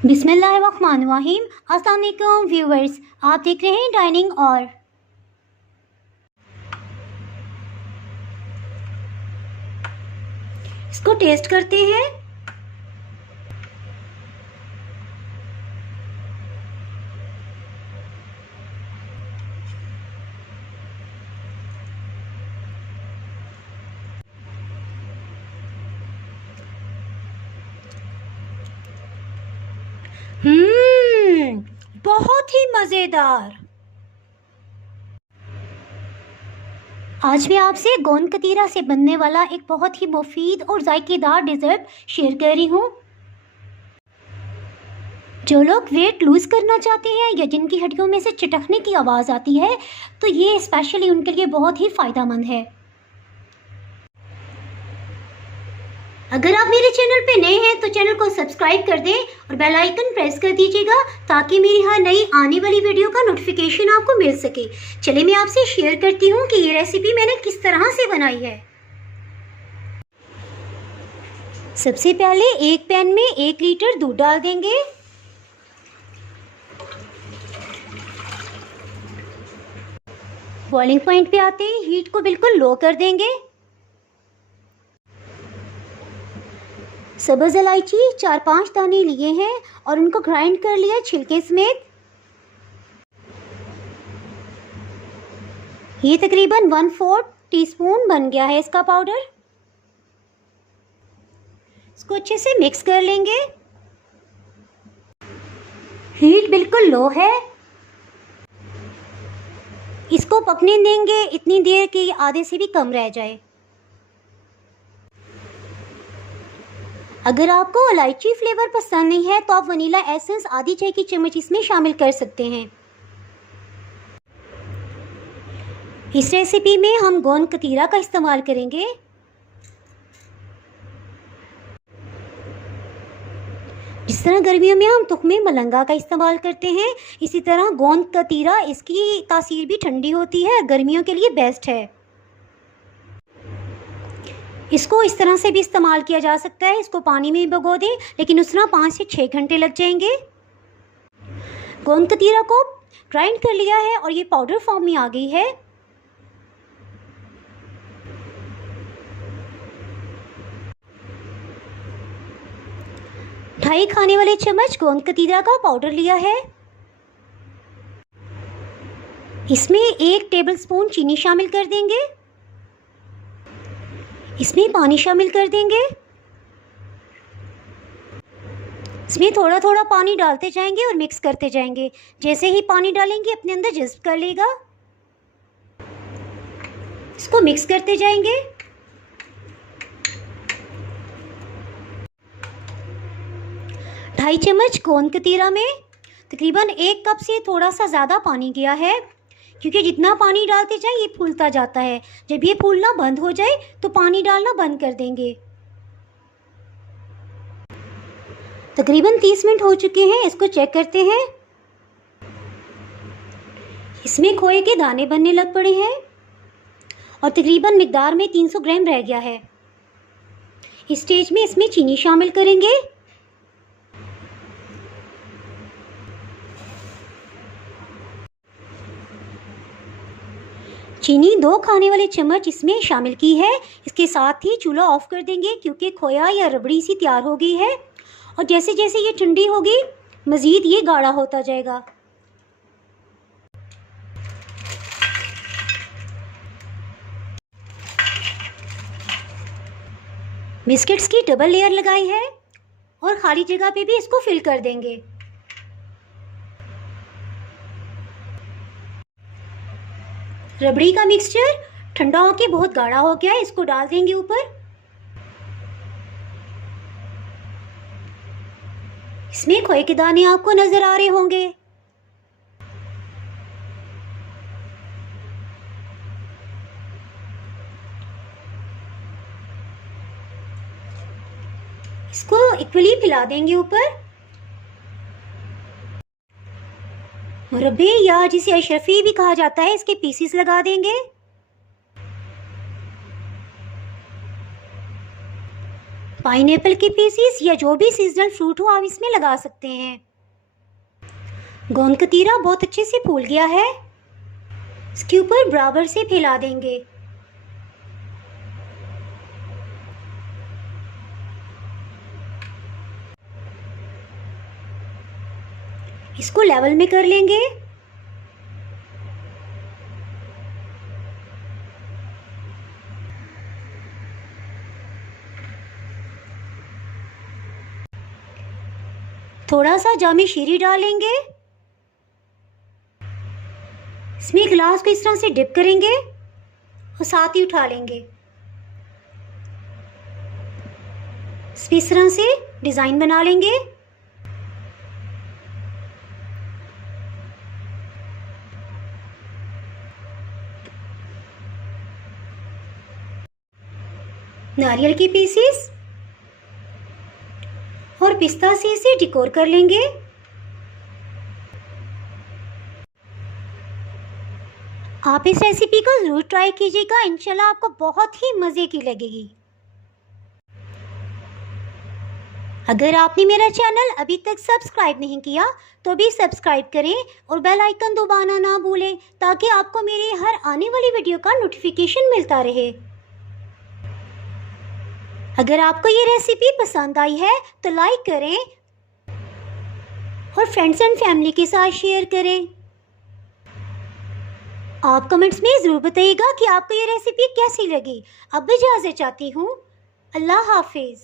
बिस्मिल्लाहिर्रहमानिर्रहीम। अस्सलाम वालेकुम व्यूवर्स, आप देख रहे हैं डाइनिंग और इसको टेस्ट करते हैं। बहुत ही मज़ेदार। आज मैं आपसे गोंद कतीरा से बनने वाला एक बहुत ही मुफीद और जायकेदार डिज़र्ट शेयर कर रही हूँ। जो लोग वेट लूज़ करना चाहते हैं या जिनकी हड्डियों में से चटकने की आवाज़ आती है, तो ये स्पेशली उनके लिए बहुत ही फ़ायदेमंद है। अगर आप मेरे चैनल पे नए हैं तो चैनल को सब्सक्राइब कर दें और बेल आइकन प्रेस कर दीजिएगा ताकि मेरी हर नई आने वाली वीडियो का नोटिफिकेशन आपको मिल सके। चलिए मैं आपसे शेयर करती हूँ कि ये रेसिपी मैंने किस तरह से बनाई है। सबसे पहले एक पैन में 1 लीटर दूध डाल देंगे। बॉइलिंग पॉइंट पे आते ही हीट को बिल्कुल लो कर देंगे। सब्ज़ इलायची 4-5 दाने लिए हैं और उनको ग्राइंड कर लिया छिलके समेत। ये तकरीबन 1/4 टीस्पून बन गया है इसका पाउडर। इसको अच्छे से मिक्स कर लेंगे। हीट बिल्कुल लो है। इसको पकने देंगे इतनी देर कि आधे से भी कम रह जाए। अगर आपको इलायची फ्लेवर पसंद नहीं है तो आप वनीला एसेंस आधी चाय की चम्मच इसमें शामिल कर सकते हैं। इस रेसिपी में हम गोंद कतीरा का इस्तेमाल करेंगे। जिस तरह गर्मियों में हम तुख्मे मलंगा का इस्तेमाल करते हैं, इसी तरह गोंद कतीरा इसकी तासीर भी ठंडी होती है, गर्मियों के लिए बेस्ट है। इसको इस तरह से भी इस्तेमाल किया जा सकता है, इसको पानी में भिगो दें, लेकिन उस तरह 5 से 6 घंटे लग जाएंगे। गोंद कतीरा को ग्राइंड कर लिया है और ये पाउडर फॉर्म में आ गई है। ढाई खाने वाले चम्मच गोंद कतीरा का पाउडर लिया है। इसमें 1 टेबलस्पून चीनी शामिल कर देंगे। इसमें पानी शामिल कर देंगे। इसमें थोड़ा थोड़ा पानी डालते जाएंगे और मिक्स करते जाएंगे। जैसे ही पानी डालेंगे अपने अंदर जज़्ब कर लेगा। इसको मिक्स करते जाएंगे। ढाई चम्मच गोंद कतीरा में तकरीबन 1 कप से थोड़ा सा ज़्यादा पानी गया है, क्योंकि जितना पानी डालते जाए ये फूलता जाता है। जब ये फूलना बंद हो जाए तो पानी डालना बंद कर देंगे। तकरीबन 30 मिनट हो चुके हैं। इसको चेक करते हैं। इसमें खोए के दाने बनने लग पड़े हैं और तकरीबन मिकदार में 300 ग्राम रह गया है। इस स्टेज में इसमें चीनी शामिल करेंगे। चीनी 2 खाने वाले चम्मच इसमें शामिल की है। इसके साथ ही चूल्हा ऑफ कर देंगे, क्योंकि खोया या रबड़ी सी तैयार हो गई है और जैसे जैसे ये ठंडी होगी मज़ीद ये गाढ़ा होता जाएगा। बिस्किट्स की डबल लेयर लगाई है और खाली जगह पे भी इसको फिल कर देंगे। रबड़ी का मिक्सचर ठंडा होके बहुत गाढ़ा हो गया है। इसको डाल देंगे ऊपर। इसमें खोए के दाने आपको नजर आ रहे होंगे। इसको इक्वली फैला देंगे ऊपर। मुरब्बे या जिसे अशरफी भी कहा जाता है, इसके पीसीस लगा देंगे। पाइनएप्पल के पीसीस या जो भी सीजनल फ्रूट हो आप इसमें लगा सकते हैं। गोंद कतीरा बहुत अच्छे से फूल गया है, इसके ऊपर बराबर से फैला देंगे। इसको लेवल में कर लेंगे। थोड़ा सा जामी शीरी डालेंगे। इसमें गिलास को इस तरह से डिप करेंगे और साथ ही उठा लेंगे। इस तरह से डिज़ाइन बना लेंगे। नारियल की पीसेस और पिस्ता से इसे डेकोर कर लेंगे। आप इस रेसिपी को ज़रूर ट्राई कीजिएगा, इंशाल्लाह आपको बहुत ही मज़े की लगेगी। अगर आपने मेरा चैनल अभी तक सब्सक्राइब नहीं किया तो भी सब्सक्राइब करें और बेल आइकन दबाना ना भूलें ताकि आपको मेरी हर आने वाली वीडियो का नोटिफिकेशन मिलता रहे। अगर आपको ये रेसिपी पसंद आई है तो लाइक करें और फ्रेंड्स एंड फैमिली के साथ शेयर करें। आप कमेंट्स में ज़रूर बताइएगा कि आपको ये रेसिपी कैसी लगी। अब इजाज़त चाहती हूँ। अल्लाह हाफिज़।